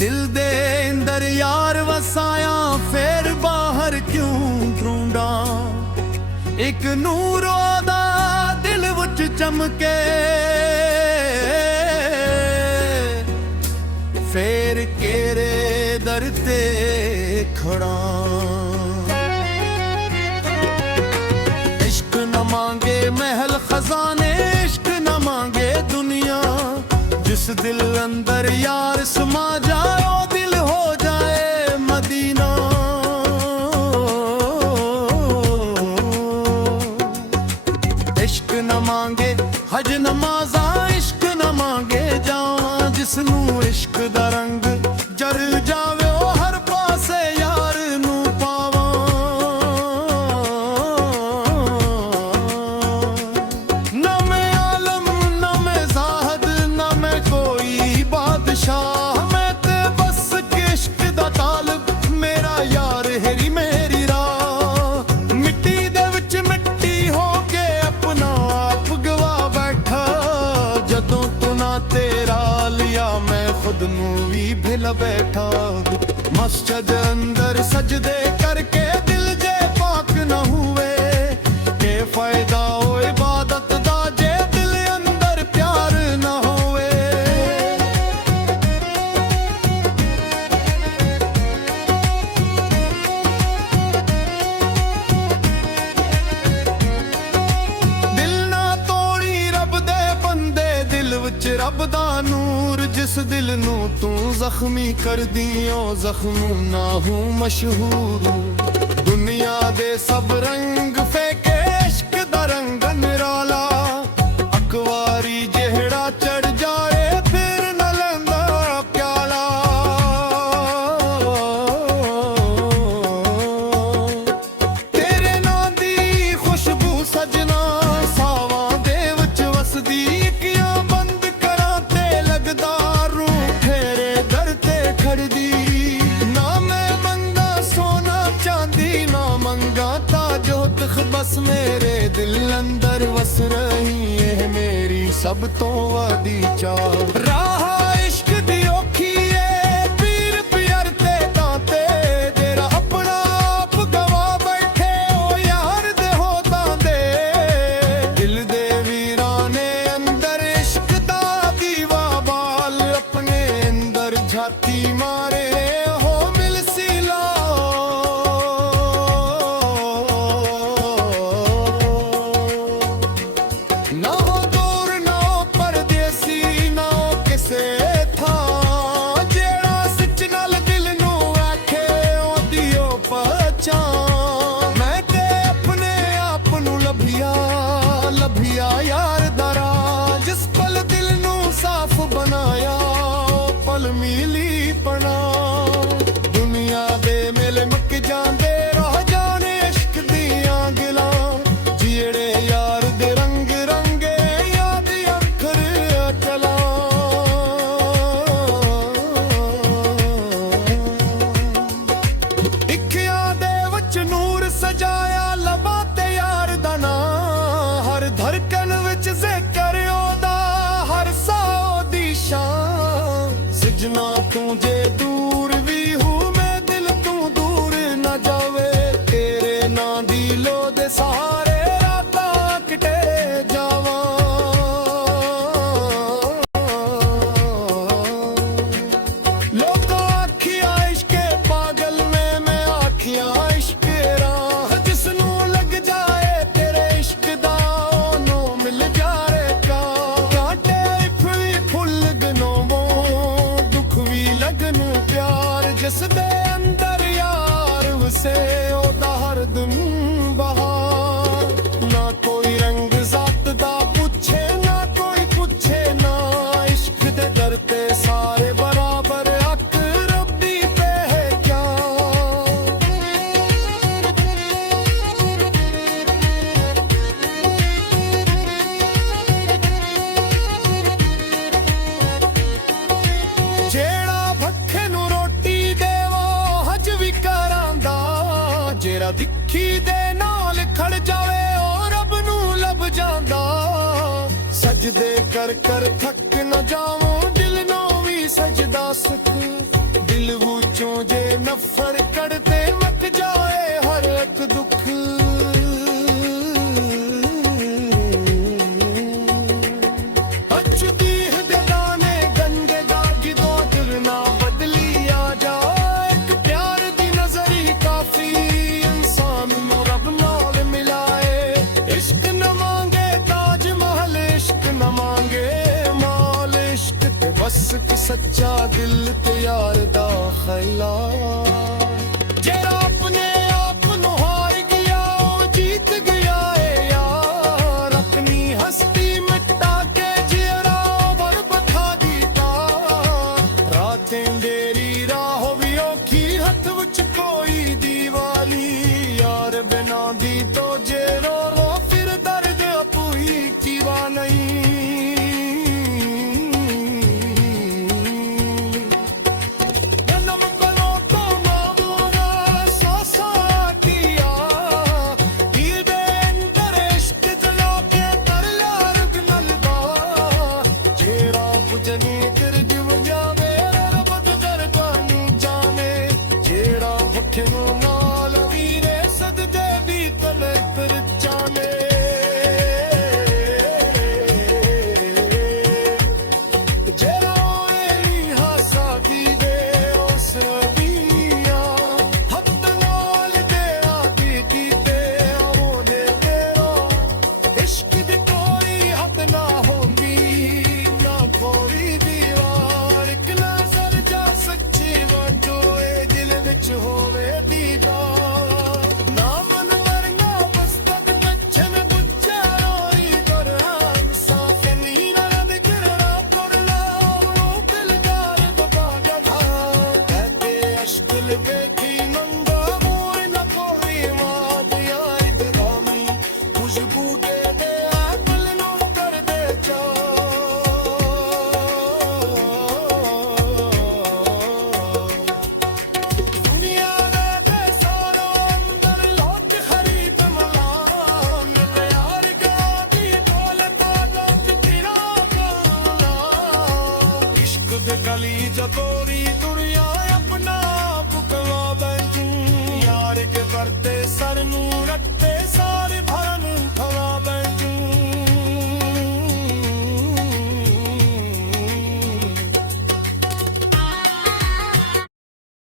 दिल दे अंदर यार वसाया फिर बाहर क्यों ढूंढा एक नूर ओदा दिल विच चमके फिर केरे दर ते खड़ा इश्क न मांगे महल खजाने इश्क न मांगे दुनिया जिस दिल अंदर यार समा जाए ओ दिल हो जाए मदीना इश्क न मांगे हज नमाजा इश्क न मांगे जान जिसनू इश्क दा रंग जर जावे ओ हर पासे यार नू पावा ना मैं आलम ना मैं जाहद ना मैं कोई बादशाह मैं ते बस इश्क दा तालब मेरा यार हेरी मेरी राह मिट्टी दे विच मिट्टी हो के अपना आप गवा बैठा जदों तू ना तेरा लिया मैं खुद नू भी भिला बैठा मस्जिद अंदर सजदे करके दिल जे पाक न हुए के फायदा हो इबादत दा जे दिल अंदर प्यार न होवे दिल ना तोड़ी रब दे बंदे दिल विच रब दा नूर जिस दिल नू तू जख्मी कर दियो जख्मू ना हूँ मशहूर दुनिया दे सब रंग फेंके इश्क दा रंग निराला अकवारी जेहड़ा चढ़ जाए फिर न लंदा प्याला तेरे नां दी खुशबू सजना सावां दे विच वसदी कियां बंद करां ते लगदा रूह तेरे दर ते खड़दी ना मैं मंगा सोना चांदी ना मंगा ताजोत बस मेरे दिल अंदर वस रही है मेरी सब तो वडी चाह राह इश्क दी औखी है पीर पियर ते ताते तेरा अपना आप गवा बैठे ओ यार दे हो तांदे दिल दे वीराने अंदर इश्क दा दीवा बाल अपने अंदर झाती मारे हो मिल सिला ना हो दूर ना हो परदेसी ना हो किसे था जेड़ा सच नाल दिल नू आखे ओदी ओ पहचान मैं ते अपने आप नू लभिया लभिया यार दरा जिस पल दिल नू साफ बनाया ओ पल मिली पना दुनिया दे मेले मुक जांदे रह जाने इश्क दियां गिलां जिहड़े यार दे रंग रंगे याद अखर चला इक्कियां दे विच नूर सजाया लवा ते यार दा नां हर धड़कन विच जिक्र ओदा हर साओ दी शान सजना तू जे दूर भी हूँ मैं दिल तू दूर न जावे तेरे नां दी लो दे सहारे रातां कटे जावा लोकां आखिया इश्के पागल में मैं आखिया इश्क राह जिसनू लग जाए तेरे इश्क दा ओनू मिल जाए का कांटे भी फुल गनोवो दुख भी लगन प्यार जिस दे अंदर यार वसे ओदा हर दिन बहार ना कोई रंग जात दा पूछे ना कोई पूछे ना इश्क दे दर ते सारे बराबर हक रब्बी पे है क्या जेड़ा भक्खे नू रोटी देवो हज भी करांदा ਜਿਹੜਾ ਦਿੱਖੀ ਦੇ ਨਾਲ ਖੜ ਜਾਵੇ ਉਹ ਰੱਬ ਨੂੰ ਲੱਭ ਜਾਂਦਾ ਸਜਦੇ ਕਰ ਕਰ ਥੱਕ ਨਾ ਜਾਵਾਂ ਦਿਲ ਨੂੰ ਵੀ ਸਜਦਾ ਸੁਖ ਦਿਲ ਵਿੱਚੋਂ ਜੇ ਨਫ਼ਰ ਕੱਢਦੇ ਮੱਕ ਜਾਏ ਹਰ ਇੱਕ ਦੁੱਖ बस एक सच्चा दिल ते यार दा खैला जेड़ा अपने आप नु हार गया ओ जीत गया है यार अपनी हस्ती मिटा के जेड़ा बरबखा दीता रातें देरी राह भी औखी हथ विच कोई दीवाली यार बिना दी तो जे रो रो फिर दर्द अपूई कीवा नहीं ਨਾਲ ਵੀਰੇ ਸਦਦੇ ਵੀ ਤਲੇ ਪਰ ਜਾਣੇ ਜਿਹੜਾ ਇਹ ਹਾਸਾ ਦੀ ਦੇ ਉਸ ਦੀਆਂ ਹੱਥ ਨਾਲ ਤੇਰਾ ਦੀ ਕੀਤੇ ਉਹਨੇ ਤੇਰਾ ਇਸ਼ਕ ਦੀ ਕੋਈ ਹੱਥ ਨਾ ਹੁੰਦੀ ਨਾ ਕੋਈ ਦੀਵਾਰ ਇੱਕ ਨਜ਼ਰ ਜਾ ਸੱਚੀ ਵਟੋਏ ਦਿਲ ਵਿੱਚ ਹੋਵੇ गली जतो